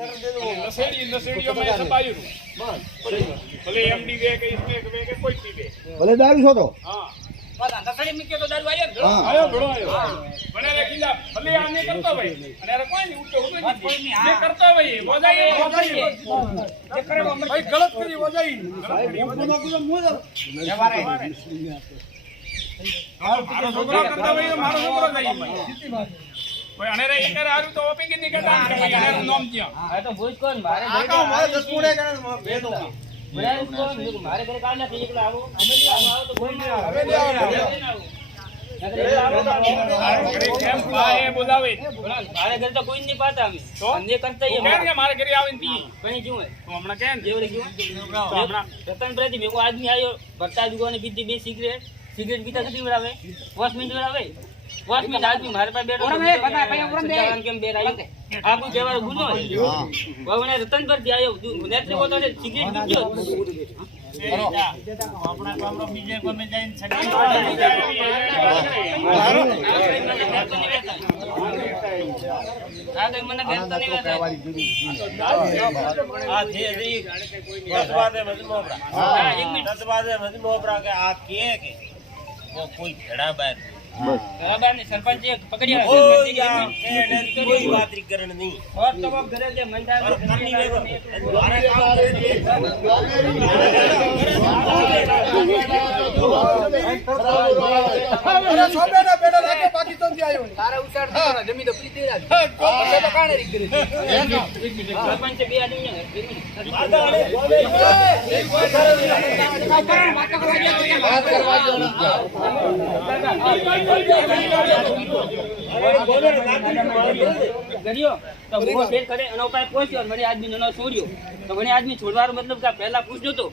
नशेड़ियों में सब आयु भले एमडी वे के इसमें वे के कोई पी दे ભલે દારૂ છો તો हां पर नशेड़ी में के तो दारू आयो हां आयो घणो आयो बने रे खिलाफ भले आने करतो भाई અને અરે કોઈ નહીં ઉઠતો ઉઠો નહીં જે કરતો ભાઈ બોજાઈ જે કરે ભાઈ ગલત કરી બોજાઈ વ્યવહારે મારો છોકરો કરતા ભાઈ મારો છોકરો જાય ભાઈ અને રે એકર આરું તો ઓપી કે નીકળતા અને નામ ત્યાં આ તો ભૂજ કોણ મારે મારે 10 પૂણે કરે ભેદો મારે કોણ મારે ઘરે કામ નથી એકલા આવો અમે આવો તો કોઈ નહીં આવે બોલાવે મારે ઘરે તો કોઈ નહીં પાતા અમે અમને કરતા કે મારે ઘરે આવીને પી કઈ ક્યું હે તો હમણાં કેમ જેવડી ક્યું હમણાં રતન પ્રતિ મેકો આદમી આયો ભરતા દુકાને બીજી બે સિગરેટ પીતા કેટલી વાર આવે 5 મિનિટ વાર આવે 5 મિનિટ આદમી મારે પાસે બેઠો કેમ બે આવ્યો આપું જવાનો ગુનો ભાવને રતન પરથી આવ્યો નેત્રી બોતો સિગરેટ પીજો આપણા કામનો બીજે ગમે જઈને મને બેનતો નહીં આ જે રી 10 વાગે મજમોબરા હા 1 મિનિટ 10 વાગે મજમોબરા કે આ કે કોઈ ઘડા બહાર બસ ઘડા ને સરપંચ પકડ્યા કોઈ વાત કરણ નહીં ઓર તો ઘરે જે મંડા કરણી લેવો મારે કામ અરે છોબેના બેડા રાખે પાકિસ્તાન થી આવ્યો તારા ઉસાડ દીનો જમી તો પી દેરા તો કાણે રી કરે સરપંચ બે આદમી ગરિયો તો હું ફેર કરે અને ઉપાય પહોંચ્યો મને આદમી નો છોડ્યો તો મને આદમી છોડવાનો મતલબ કે પહેલા પૂછજો તો